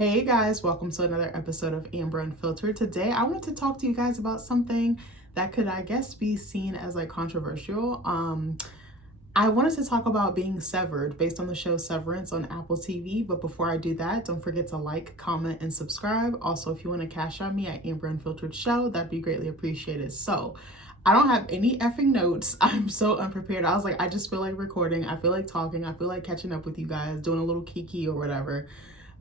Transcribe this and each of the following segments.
Hey guys, welcome to another episode of Amber Unfiltered. Today I wanted to talk to you guys about something that could, I guess, be seen as like controversial. I wanted to talk about being severed based on the show Severance on Apple TV. But before I do that, don't forget to like, comment, and subscribe. Also, if you want to cash out me at AmberUnfilteredShow, that'd be greatly appreciated. So I don't have any effing notes. I'm so unprepared. I was like, I just feel like recording. I feel like talking. I feel like catching up with you guys, doing a little kiki or whatever.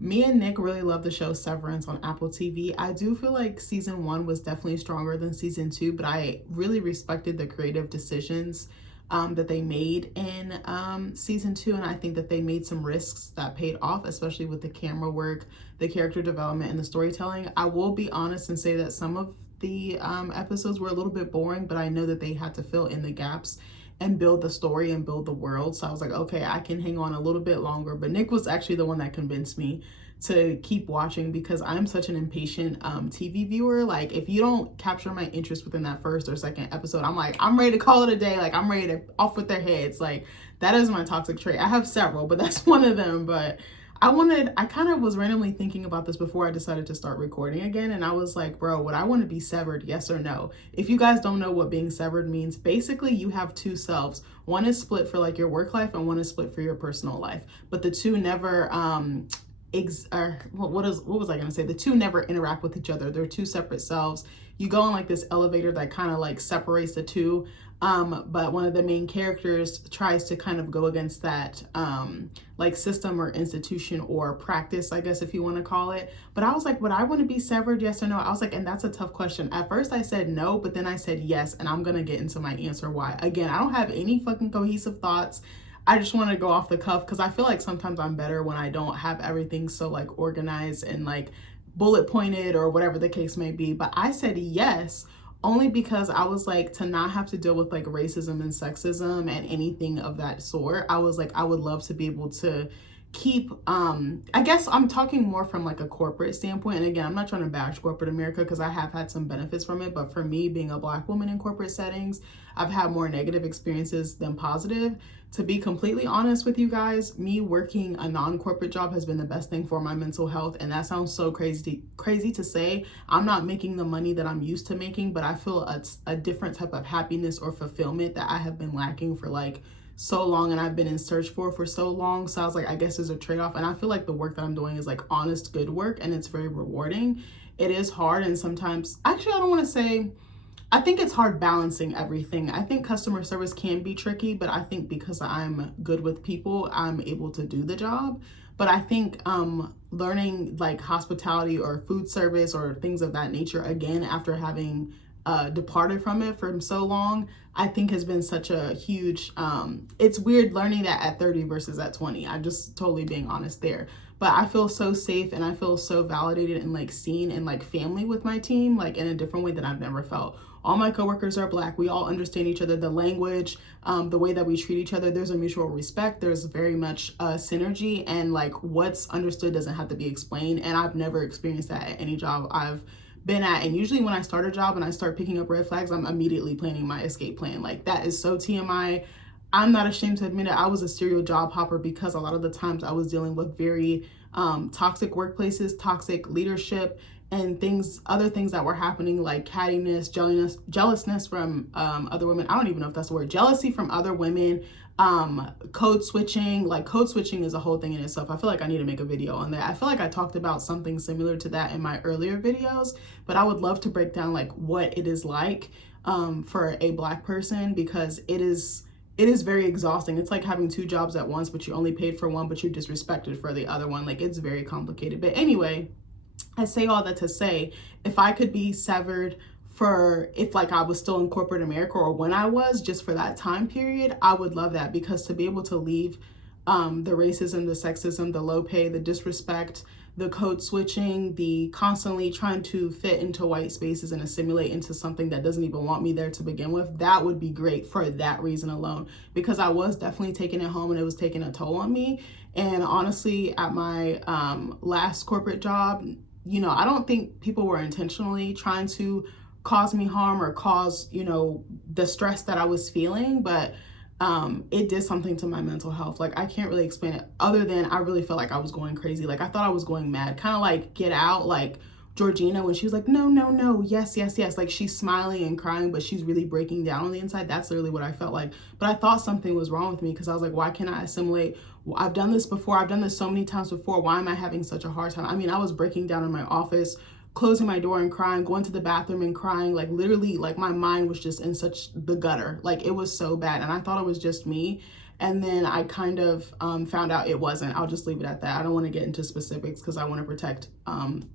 Me and Nick really love the show Severance on Apple TV. I do feel like season 1 was definitely stronger than season 2, but I really respected the creative decisions that they made in season 2, and I think that they made some risks that paid off, especially with the camera work, the character development, and the storytelling. I will be honest and say that some of the episodes were a little bit boring, but I know that they had to fill in the gaps and build the story and build the world. So I was like, okay, I can hang on a little bit longer. But Nick was actually the one that convinced me to keep watching because I'm such an impatient TV viewer. Like, if you don't capture my interest within that first or second episode, I'm like, I'm ready to call it a day. Like, I'm ready to off with their heads. Like, that is my toxic trait. I have several, but that's one of them. But I kind of was randomly thinking about this before I decided to start recording again. And I was like, bro, would I want to be severed? Yes or no? If you guys don't know what being severed means, basically you have two selves. One is split for like your work life and one is split for your personal life. But the two never, what was I going to say? The two never interact with each other. They're two separate selves. You go on like this elevator that kind of like separates the two. But one of the main characters tries to kind of go against that like system or institution or practice, I guess, if you want to call it. But I was like, would I want to be severed? Yes or no? I was like, and that's a tough question. At first I said no, but then I said yes, and I'm going to get into my answer why. Again, I don't have any fucking cohesive thoughts. I just want to go off the cuff because I feel like sometimes I'm better when I don't have everything so like organized and like bullet pointed or whatever the case may be. But I said yes only because I was like, to not have to deal with like racism and sexism and anything of that sort. I was like, I would love to be able to keep I guess I'm talking more from like a corporate standpoint. And again, I'm not trying to bash corporate America because I have had some benefits from it, but for me, being a Black woman in corporate settings, I've had more negative experiences than positive. To be completely honest with you guys, me working a non-corporate job has been the best thing for my mental health. And that sounds so crazy to say. I'm not making the money that I'm used to making, but I feel a different type of happiness or fulfillment that I have been lacking for like so long, and I've been in search for so long. So I was like, I guess there's a trade-off. And I feel like the work that I'm doing is like honest, good work, and it's very rewarding. It is hard, and sometimes, actually, I don't want to say, I think it's hard balancing everything. I think customer service can be tricky, but I think because I'm good with people, I'm able to do the job. But I think learning like hospitality or food service or things of that nature, again, after having departed from it for so long, I think has been such a huge, it's weird learning that at 30 versus at 20. I'm just totally being honest there. But I feel so safe and I feel so validated and like seen and like family with my team, like in a different way that I've never felt. All my coworkers are Black. We all understand each other, the language, the way that we treat each other. There's a mutual respect. There's very much synergy, and like what's understood doesn't have to be explained. And I've never experienced that at any job I've been at. And usually when I start a job and I start picking up red flags, I'm immediately planning my escape plan. Like, that is so TMI. I'm not ashamed to admit it. I was a serial job hopper because a lot of the times I was dealing with very toxic workplaces, toxic leadership, and other things that were happening, like cattiness, jealousness from other women. I don't even know if that's the word. Jealousy from other women, code switching. Like, code switching is a whole thing in itself. I feel like I need to make a video on that. I feel like I talked about something similar to that in my earlier videos, but I would love to break down like what it is like for a Black person, because it is very exhausting. It's like having two jobs at once, but you only paid for one, but you're disrespected for the other one. Like, it's very complicated. But anyway, I say all that to say, if I could be severed if like I was still in corporate America, or when I was, just for that time period, I would love that, because to be able to leave the racism, the sexism, the low pay, the disrespect, the code switching, the constantly trying to fit into white spaces and assimilate into something that doesn't even want me there to begin with, that would be great for that reason alone, because I was definitely taking it home and it was taking a toll on me. And honestly, at my last corporate job, you know, I don't think people were intentionally trying to cause me harm or cause, you know, the stress that I was feeling, but it did something to my mental health. Like, I can't really explain it other than I really felt like I was going crazy. Like, I thought I was going mad, kind of like Get Out, like Georgina, when she was like, no, no, no, yes, yes, yes. Like, she's smiling and crying, but she's really breaking down on the inside. That's literally what I felt like. But I thought something was wrong with me because I was like, why can't I assimilate? I've done this before. I've done this so many times before. Why am I having such a hard time? I mean, I was breaking down in my office, closing my door and crying, going to the bathroom and crying. Like, literally, like, my mind was just in such the gutter. Like, it was so bad. And I thought it was just me. And then I kind of found out it wasn't. I'll just leave it at that. I don't want to get into specifics because I want to protect,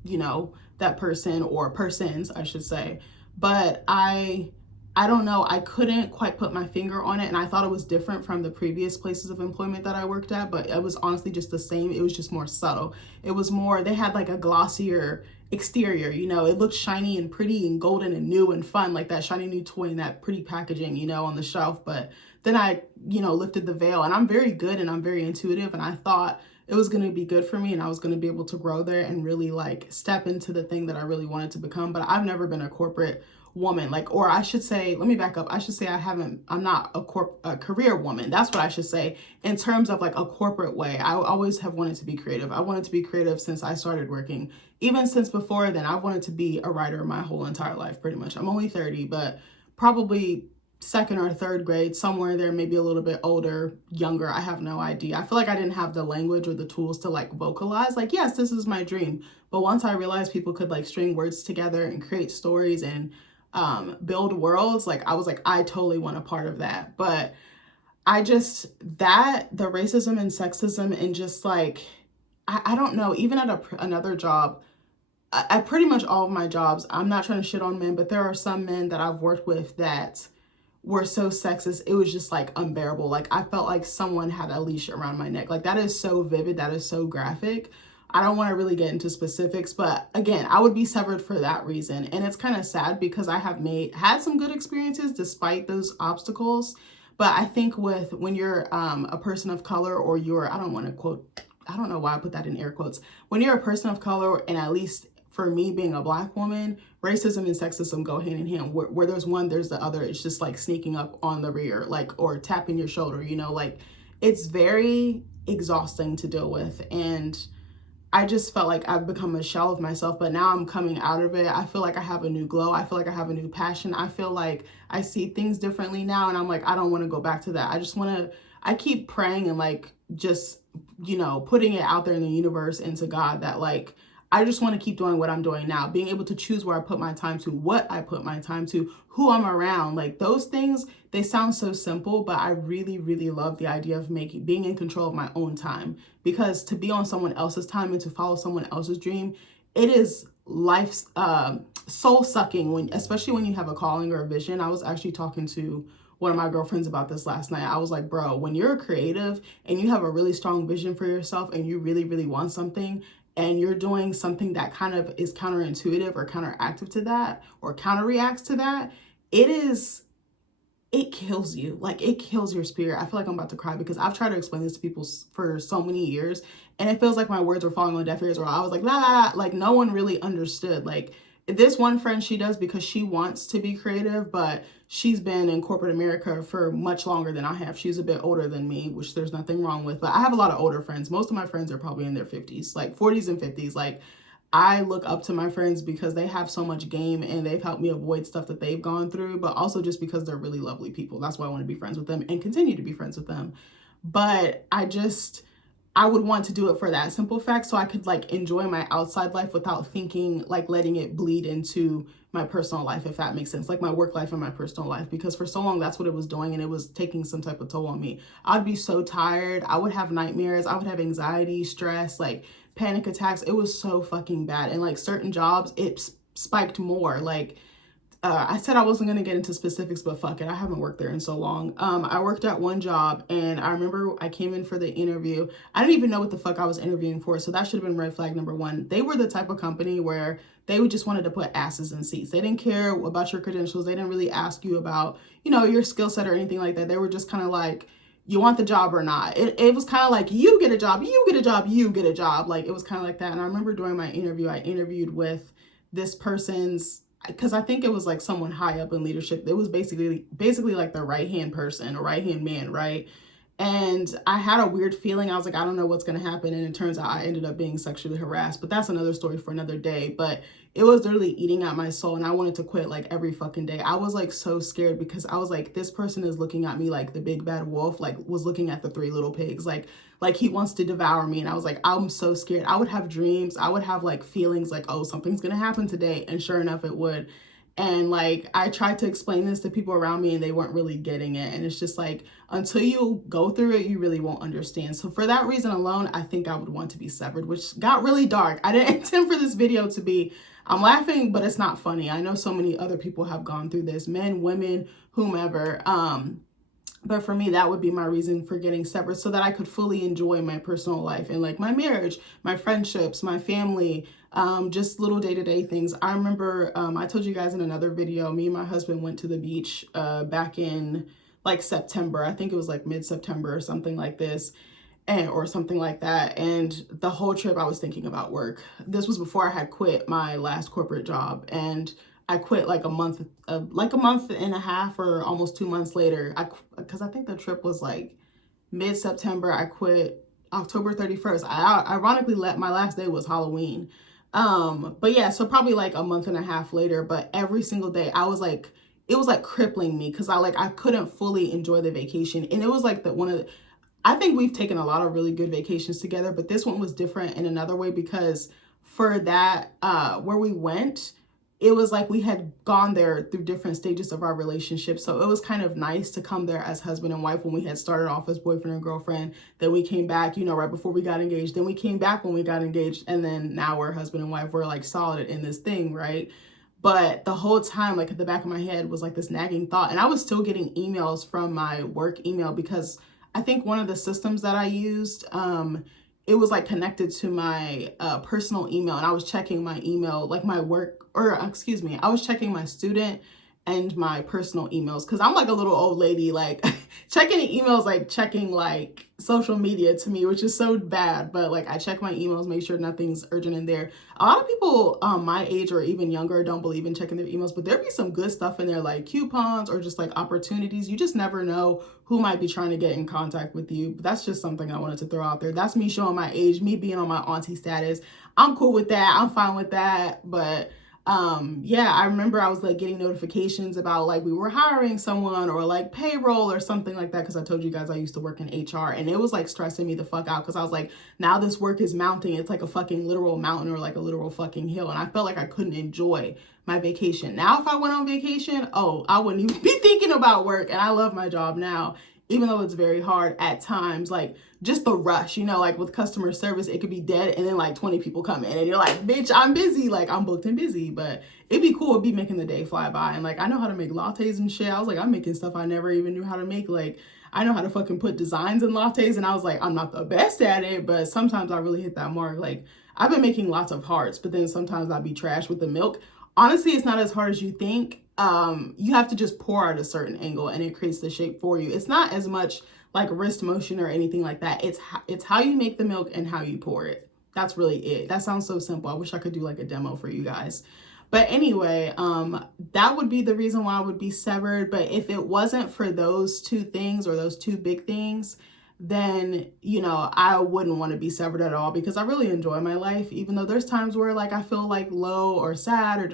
you know, that person, or persons, I should say. But I don't know. I couldn't quite put my finger on it. And I thought it was different from the previous places of employment that I worked at, but it was honestly just the same. It was just more subtle. It was more, they had like a glossier exterior, you know, it looked shiny and pretty and golden and new and fun, like that shiny new toy and that pretty packaging, you know, on the shelf. But then I, you know, lifted the veil, and I'm very good and I'm very intuitive, and I thought it was going to be good for me and I was going to be able to grow there and really like step into the thing that I really wanted to become. But I've never been a corporate woman, like, or I should say, let me back up. I should say I'm not a career woman. That's what I should say in terms of like a corporate way. I always have wanted to be creative. I wanted to be creative since I started working. Even since before then, I wanted to be a writer my whole entire life, pretty much. I'm only 30, but probably second or third grade, somewhere there, maybe a little bit older, younger, I have no idea. I feel like I didn't have the language or the tools to like vocalize, like, yes, this is my dream. But once I realized people could like string words together and create stories and build worlds, like, I was like, I totally want a part of that. But I just, that, the racism and sexism and just like, I don't know, even at another job, at pretty much all of my jobs, I'm not trying to shit on men, but there are some men that I've worked with that were so sexist, it was just like unbearable. Like, I felt like someone had a leash around my neck. Like, that is so vivid, that is so graphic. I don't want to really get into specifics, but again, I would be severed for that reason. And it's kind of sad because I have had some good experiences despite those obstacles. But I think when you're a person of color, or you're, I don't want to quote, I don't know why I put that in air quotes. When you're a person of color, and at least for me being a Black woman, racism and sexism go hand in hand. Where there's one, there's the other. It's just like sneaking up on the rear, like, or tapping your shoulder, you know, like, it's very exhausting to deal with. And I just felt like I've become a shell of myself, but now I'm coming out of it. I feel like I have a new glow. I feel like I have a new passion. I feel like I see things differently now. And I'm like, I don't want to go back to that. I just want to, I keep praying and like, just, you know, putting it out there in the universe and to God that like, I just want to keep doing what I'm doing now, being able to choose where I put my time to, what I put my time to, who I'm around. Like, those things, they sound so simple, but I really, really love the idea of being in control of my own time, because to be on someone else's time and to follow someone else's dream, it is life's soul sucking, especially when you have a calling or a vision. I was actually talking to one of my girlfriends about this last night. I was like, bro, when you're a creative and you have a really strong vision for yourself and you really, really want something, and you're doing something that kind of is counterintuitive or counteractive to that, or counterreacts to that, it kills you. Like, it kills your spirit. I feel like I'm about to cry because I've tried to explain this to people for so many years, and it feels like my words were falling on deaf ears, or I was like, la, la, la. Like, no one really understood. Like, this one friend, she does because she wants to be creative, but she's been in corporate America for much longer than I have. She's a bit older than me, which there's nothing wrong with, but I have a lot of older friends. Most of my friends are probably in their 50s, like 40s and 50s. Like, I look up to my friends because they have so much game and they've helped me avoid stuff that they've gone through, but also just because they're really lovely people. That's why I want to be friends with them and continue to be friends with them. But I would want to do it for that simple fact, so I could like enjoy my outside life without thinking, like, letting it bleed into my personal life, if that makes sense, like my work life and my personal life, because for so long that's what it was doing, and it was taking some type of toll on me. I'd be so tired. I would have nightmares. I would have anxiety, stress, like panic attacks. It was so fucking bad. And like certain jobs, it spiked more. Like, I said I wasn't going to get into specifics, but fuck it. I haven't worked there in so long. I worked at one job, and I remember I came in for the interview. I didn't even know what the fuck I was interviewing for. So that should have been red flag number one. They were the type of company where they would just wanted to put asses in seats. They didn't care about your credentials. They didn't really ask you about, you know, your skill set or anything like that. They were just kind of like, you want the job or not? It was kind of like, you get a job, you get a job, you get a job. Like, it was kind of like that. And I remember during my interview, I interviewed with this person's, because I think it was like someone high up in leadership. It was basically like the right hand person or right hand man, right? And I had a weird feeling. I was like, I don't know what's going to happen. And it turns out I ended up being sexually harassed. But that's another story for another day. But it was literally eating at my soul. And I wanted to quit like every fucking day. I was like so scared because I was like, this person is looking at me like the big bad wolf, like was looking at the three little pigs, like he wants to devour me. And I was like, I'm so scared. I would have dreams. I would have like feelings like, oh, something's going to happen today. And sure enough, it would. And like, I tried to explain this to people around me and they weren't really getting it. And it's just like, until you go through it, you really won't understand. So for that reason alone, I think I would want to be severed, which got really dark. I didn't intend for this video to be, I'm laughing, but it's not funny. I know so many other people have gone through this, men, women, whomever. But for me, that would be my reason for getting severed, so that I could fully enjoy my personal life and like my marriage, my friendships, my family, just little day-to-day things. I remember, I told you guys in another video, me and my husband went to the beach back in like September. I think it was like mid-September or something like this. Or something like that. And the whole trip I was thinking about work. This was before I had quit my last corporate job. And I quit like a month and a half or almost 2 months later. Because I think the trip was like mid-September. I quit October 31st. I ironically my last day was Halloween. But yeah, so probably like a month and a half later, but every single day I was like, it was like crippling me because I couldn't fully enjoy the vacation. And it was like I think we've taken a lot of really good vacations together, but this one was different in another way because for that, where we went, it was like we had gone there through different stages of our relationship. So it was kind of nice to come there as husband and wife when we had started off as boyfriend and girlfriend. Then we came back, right before we got engaged. Then we came back when we got engaged. And then now we're husband and wife. We're like solid in this thing, right? But the whole time, like at the back of my head was like this nagging thought. And I was still getting emails from my work email because I think one of the systems that I used, it was like connected to my personal email, and I was checking my email, like my work, or excuse me, I was checking my student and my personal emails because I'm like a little old lady, like checking the emails, like checking like social media to me, which is so bad. But like I check my emails, make sure nothing's urgent in there. A lot of people my age or even younger don't believe in checking their emails, but there'd be some good stuff in there, like coupons or just like opportunities. You just never know who might be trying to get in contact with you. But that's just something I wanted to throw out there. That's me showing my age, me being on my auntie status. I'm cool with that. I'm fine with that. But yeah, I remember I was like getting notifications about like we were hiring someone or like payroll or something like that, because I told you guys I used to work in HR, and it was like stressing me the fuck out because I was like, now this work is mounting. It's like a fucking literal mountain or like a literal fucking hill, and I felt like I couldn't enjoy my vacation. Now if I went on vacation, oh, I wouldn't even be thinking about work. And I love my job now, even though it's very hard at times. Like just the rush, like with customer service, it could be dead and then like 20 people come in and you're like, bitch, I'm busy. Like I'm booked and busy, but it'd be cool. It'd be making the day fly by. And like, I know how to make lattes and shit. I was like, I'm making stuff I never even knew how to make. Like I know how to fucking put designs in lattes. And I was like, I'm not the best at it, but sometimes I really hit that mark. Like I've been making lots of hearts, but then sometimes I'd be trash with the milk. Honestly, it's not as hard as you think. You have to just pour at a certain angle and it creates the shape for you. It's not as much like wrist motion or anything like that. It's how you make the milk and how you pour it. That's really it. That sounds so simple. I wish I could do like a demo for you guys. But anyway, that would be the reason why I would be severed. But if it wasn't for those two things or those two big things, then, I wouldn't want to be severed at all, because I really enjoy my life, even though there's times where like I feel like low or sad or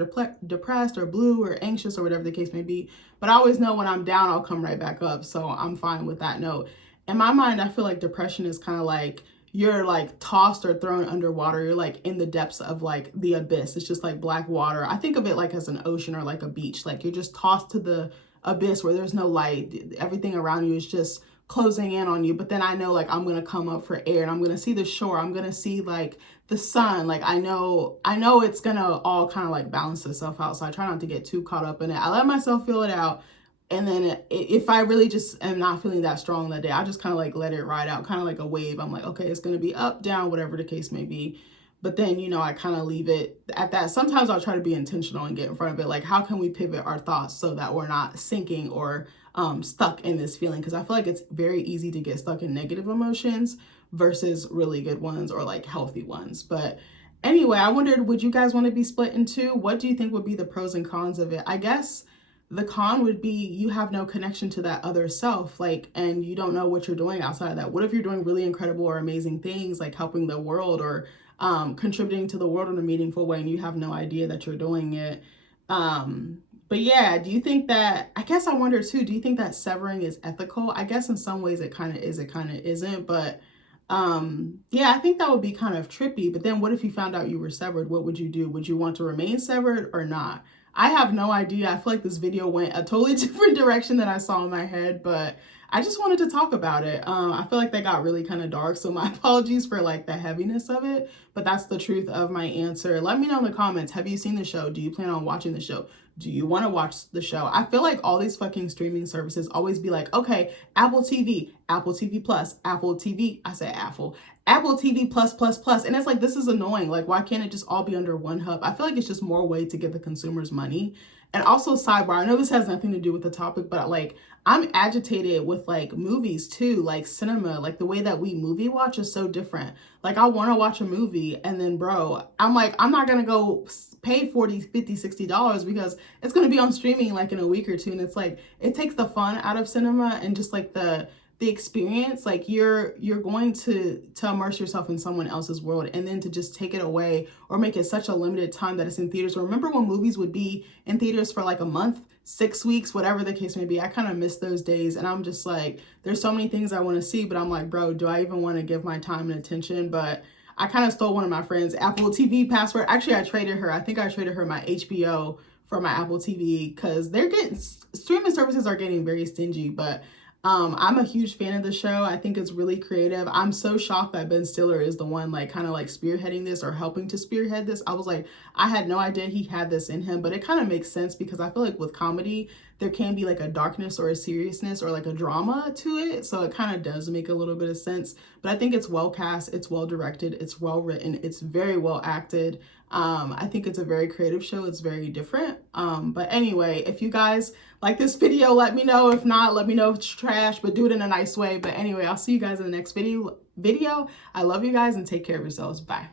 depressed or blue or anxious or whatever the case may be. But I always know when I'm down, I'll come right back up. So I'm fine with that note. In my mind, I feel like depression is kind of like you're like tossed or thrown underwater. You're like in the depths of like the abyss. It's just like black water. I think of it like as an ocean or like a beach. Like you're just tossed to the abyss where there's no light. Everything around you is just closing in on you. But then I know like I'm gonna come up for air and I'm gonna see the shore. I'm gonna see like the sun. Like I know it's gonna all kind of like balance itself out. So I try not to get too caught up in it. I let myself feel it out. And then if I really just am not feeling that strong that day, I just kind of like let it ride out, kind of like a wave. I'm like, okay, it's gonna be up, down, whatever the case may be. But then, I kind of leave it at that. Sometimes I'll try to be intentional and get in front of it. Like, how can we pivot our thoughts so that we're not sinking or stuck in this feeling? Because I feel like it's very easy to get stuck in negative emotions versus really good ones or like healthy ones. But Anyway, I wondered, would you guys want to be split in two? What do you think would be the pros and cons of it? I guess the con would be you have no connection to that other self, like, and you don't know what you're doing outside of that. What if you're doing really incredible or amazing things, like helping the world or contributing to the world in a meaningful way, and you have no idea that you're doing it? But yeah, do you think that, I guess I wonder too, do you think that severing is ethical? I guess in some ways it kind of is, it kind of isn't, but yeah, I think that would be kind of trippy. But then what if you found out you were severed? What would you do? Would you want to remain severed or not? I have no idea. I feel like this video went a totally different direction than I saw in my head, but I just wanted to talk about it. I feel like that got really kind of dark, so my apologies for like the heaviness of it, but that's the truth of my answer. Let me know in the comments. Have you seen the show? Do you plan on watching the show? Do you want to watch the show? I feel like all these fucking streaming services always be like, okay, Apple TV, Apple TV Plus, Apple TV, I say Apple TV Plus Plus Plus. And it's like, this is annoying. Like, why can't it just all be under one hub? I feel like it's just more way to give the consumers money. And also, sidebar, I know this has nothing to do with the topic, but like, I'm agitated with like movies too, like cinema, like the way that we movie watch is so different. Like I want to watch a movie and then bro, I'm like, I'm not going to go pay $40, $50, $60 because it's going to be on streaming like in a week or two. And it's like, it takes the fun out of cinema and just like the experience. Like you're going to immerse yourself in someone else's world, and then to just take it away or make it such a limited time that it's in theaters. Remember when movies would be in theaters for like a month, 6 weeks, whatever the case may be? I kind of miss those days, and I'm just like, there's so many things I want to see, but I'm like, bro, do I even want to give my time and attention? But I kind of stole one of my friends' Apple TV password. Actually, I traded her. I think I traded her my HBO for my Apple TV because they're getting, streaming services are getting very stingy. But I'm a huge fan of the show. I think it's really creative. I'm so shocked that Ben Stiller is the one like kind of like spearheading this or helping to spearhead this. I was like, I had no idea he had this in him, but it kind of makes sense because I feel like with comedy, there can be like a darkness or a seriousness or like a drama to it. So it kind of does make a little bit of sense, but I think it's well cast, it's well directed, it's well written, it's very well acted. I think it's a very creative show. It's very different. But anyway, if you guys like this video, let me know. If not, let me know if it's trash, but do it in a nice way. But anyway, I'll see you guys in the next video. I love you guys and take care of yourselves. Bye.